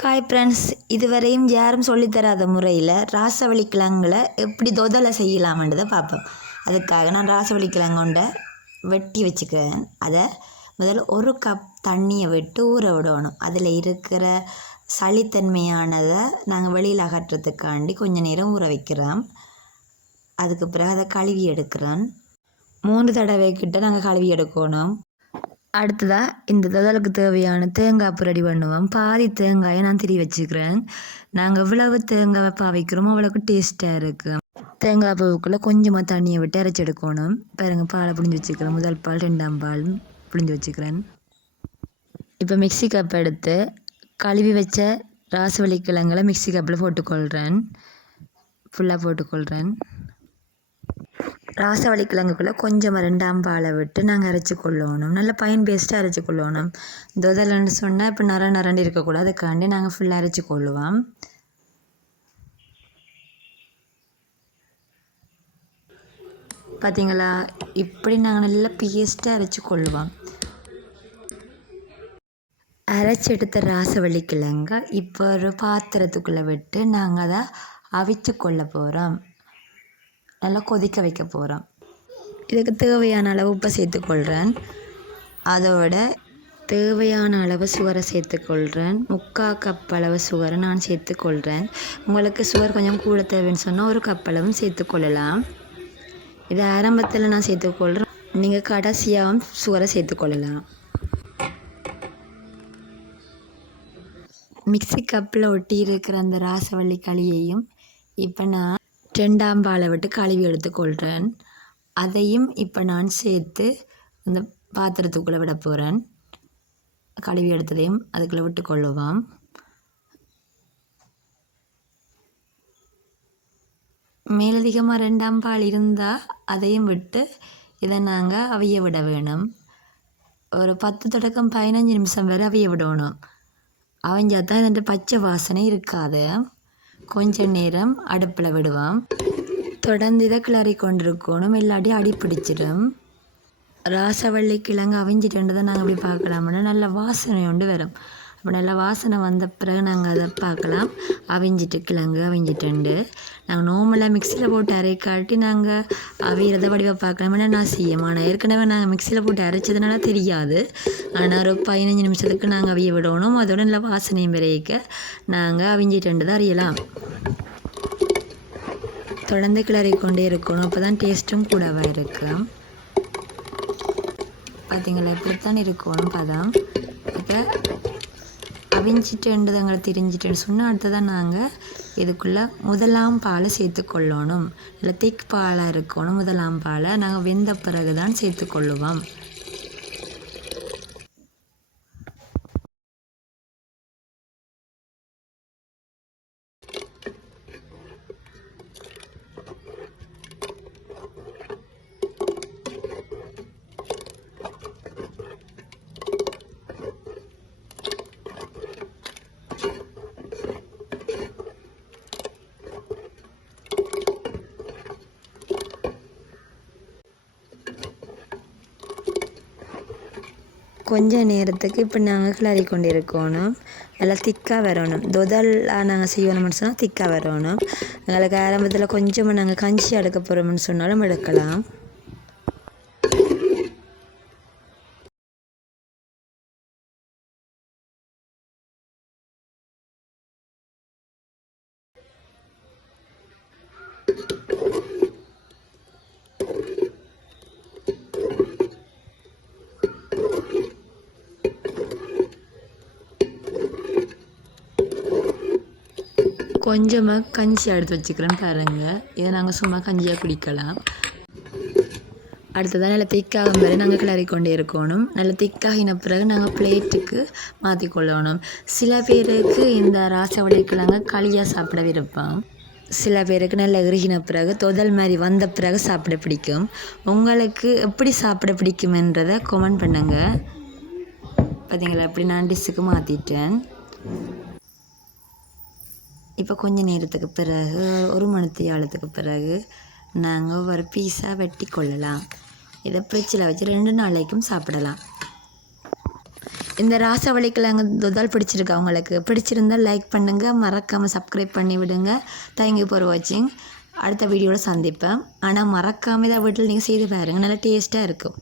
Hi friends, இதுவரையும் யாரும் சொல்லித்தராத முறையில் ராசவள்ளி கிழங்குல எப்படி தொதலை செய்யலாம்ன்றதை பார்ப்போம். அதுக்காக நான் ராசவள்ளி கிழங்கொண்ட வெட்டி வச்சுக்கிறேன். அதை முதல்ல ஒரு கப் தண்ணியை விட்டு ஊற விடணும். அதில் இருக்கிற சளித்தன்மையானதை நாங்கள் வெளியில் அகற்றுறதுக்காண்டி கொஞ்சம் நேரம் ஊற வைக்கிறோம். அதுக்கு பிறகு அதை கழுவி எடுக்கிறோம். 3 தடவை கிட்ட நாங்கள் கழுவி எடுக்கணும். அடுத்ததாக இந்த தொதலுக்கு தேவையான தேங்காய் ரெடி பண்ணுவோம். பாதி தேங்காயை நான் திரி வச்சுக்கிறேன். நாங்கள் எவ்வளவு தேங்காய் பாவிக்கிறோமோ அவ்வளோக்கு டேஸ்ட்டாக இருக்குது. தேங்காய் பூவுக்குள்ளே கொஞ்சமாக தண்ணியை விட்டு அரைச்சி எடுக்கணும். பாருங்க, பாலை புழிஞ்சு வச்சுக்கிறேன். முதல் பால், 2ஆம் பால் புழிஞ்சு வச்சுக்கிறேன். இப்போ மிக்சி கப் எடுத்து கழுவி வச்ச ராசவள்ளி கிழங்குல மிக்சி கப்பில் போட்டுக்கொள்கிறேன். ஃபுல்லாக போட்டுக்கொள்கிறேன். ராசவள்ளி கிழங்குக்குள்ளே கொஞ்சமாக 2ஆம் பாலை விட்டு நாங்கள் அரைச்சி கொள்ளணும். நல்ல பைன் பேஸ்ட்டாக அரைச்சி கொள்ளணும். தொதல்னு சொன்னால் இப்போ நரண்டு இருக்கக்கூடாது. அதுக்காண்டி நாங்கள் ஃபுல்லாக அரைச்சி கொள்ளுவோம். பார்த்தீங்களா, இப்படி நாங்கள் நல்லா பேஸ்ட்டாக அரைச்சி கொள்ளுவோம். அரைச்சி எடுத்த ராசவள்ளி கிழங்க இப்போ ஒரு பாத்திரத்துக்குள்ளே விட்டு நாங்கள் அதை அவிச்சு கொள்ள போகிறோம். நல்லா கொதிக்க வைக்க போகிறோம். இதுக்கு தேவையான அளவு உப்பை சேர்த்துக்கொள்கிறேன். அதோட தேவையான அளவு சுகரை சேர்த்துக்கொள்கிறேன். 3/4 கப் அளவு சுகரை நான் சேர்த்துக்கொள்கிறேன். உங்களுக்கு சுகர் கொஞ்சம் கூட தேவைன்னு சொன்னால் 1 கப் அளவும் சேர்த்துக்கொள்ளலாம். இது ஆரம்பத்தில் நான் சேர்த்துக்கொள்கிறேன். நீங்கள் கடைசியாகவும் சுகரை சேர்த்துக்கொள்ளலாம். மிக்சி கப்பில் ஒட்டி இருக்கிற அந்த ராசவள்ளி களியையும் இப்போ நான் 2ஆம் பாலை விட்டு கழுவி எடுத்துக்கொள்கிறேன். அதையும் இப்போ நான் சேர்த்து அந்த பாத்திரத்துக்குள்ளே விட போகிறேன். கழுவி எடுத்ததையும் அதுக்குள்ளே விட்டு கொள்ளுவோம். மேலதிகமாக 2ஆம் பால் இருந்தால் அதையும் விட்டு இதை நாங்கள் அவிய விட வேணும். ஒரு 10 தொடக்கம் 15 நிமிஷம் வரை அவிய விடணும். அவிஞ்சால் தான் இதோட பச்சை வாசனை இருக்காது. கொஞ்ச நேரம் அடுப்பில் விடுவோம். தொடர்ந்து இதை கிளறி கொண்டிருக்கணும், இல்லாட்டி அடி பிடிச்சிடும். ராசவள்ளி கிழங்கு அவிஞ்சிட்டுன்றதை நாங்கள் அப்படி பார்க்கலாம்னா நல்ல வாசனை ஒன்று வரும். அப்போ நல்ல வாசனை வந்த பிறகு நாங்கள் அதை பார்க்கலாம். அவிஞ்சிட்டு கிழங்கு அவிஞ்சிட்டுண்டு நாங்கள் நார்மலாக மிக்சியில் போட்டு அரைக்காட்டி நாங்கள் அவியறதை வடிவாக பார்க்கலாம்னா நான் செய்யும். ஆனால் ஏற்கனவே நாங்கள் மிக்சியில் போட்டு அரைச்சதுனால தெரியாது. ஆனால் ஒரு 15 நிமிஷத்துக்கு நாங்கள் அவிய விடணும். அதோட நல்ல வாசனையும் விரைக்க நாங்கள் அவிஞ்சிட்டுன்றதை அறியலாம். தொடர்ந்து கிளறி கொண்டே இருக்கணும். அப்போ தான் டேஸ்ட்டும் கூடவாக இருக்கும். பார்த்தீங்களா, இப்படித்தான் இருக்கணும் பதம். இப்போ அவிஞ்சிட்டுன்றது எங்களை தெரிஞ்சிட்டுன்னு சொன்னால் அடுத்ததான் நாங்கள் இதுக்குள்ளே 1ஆம் பாலை சேர்த்துக்கொள்ளணும். இல்லை திக் பாலாக இருக்கணும். 1ஆம் பாலை நாங்கள் வெந்த பிறகு தான் சேர்த்துக்கொள்ளுவோம். கொஞ்ச நேரத்துக்கு இப்போ நாங்கள் கிளறி கொண்டு இருக்கணும். நல்லா திக்காக வரணும். தொதலாக நாங்கள் செய்யணும்னு சொன்னால் திக்காக வரணும். எங்களுக்கு ஆரம்பத்தில் கொஞ்சமாக நாங்கள் கஞ்சி எடுக்க போகிறோம்னு சொன்னாலும் எடுக்கலாம். கொஞ்சமாக கஞ்சி எடுத்து வச்சுக்கிறேன் பாருங்கள். இதை நாங்கள் சும்மா கஞ்சியாக குடிக்கலாம். அடுத்ததான் நல்லா திக்காகும் வரை நாங்கள் கிளறி கொண்டே இருக்கணும். நல்லா திக்காகின பிறகு நாங்கள் பிளேட்டுக்கு மாற்றிக்கொள்ளணும். சில பேருக்கு இந்த ராசவள்ளி கிழங்கு களியாக சாப்பிட விருப்பம். சில பேருக்கு நல்லா இறுகின பிறகு தொதல் மாதிரி வந்த பிறகு சாப்பிட பிடிக்கும். உங்களுக்கு எப்படி சாப்பிட பிடிக்குமென்றதை கமெண்ட் பண்ணுங்கள். பார்த்தீங்களா, எப்படி நான் டிஷ்ஷுக்கு மாற்றிட்டேன். இப்போ கொஞ்ச நேரத்துக்கு பிறகு 1 மணித்தியாலத்துக்கு பிறகு நாங்கள் ஒரு பீஸாக வெட்டி கொள்ளலாம். இதை ஃப்ரிட்ஜில் வச்சு 2 நாளைக்கும் சாப்பிடலாம். இந்த ராசவள்ளிக்கிழங்கு தொதால் பிடிச்சிருக்கா உங்களுக்கு? பிடிச்சிருந்தால் லைக் பண்ணுங்கள், மறக்காமல் சப்ஸ்கிரைப் பண்ணி விடுங்க. தேங்க்யூ ஃபார் வாட்சிங். அடுத்த வீடியோவில் சந்திப்பேன். ஆனால் மறக்காமல் இதை வீட்டில் நீங்கள் செய்து பாருங்கள், நல்லா டேஸ்ட்டாக இருக்கும்.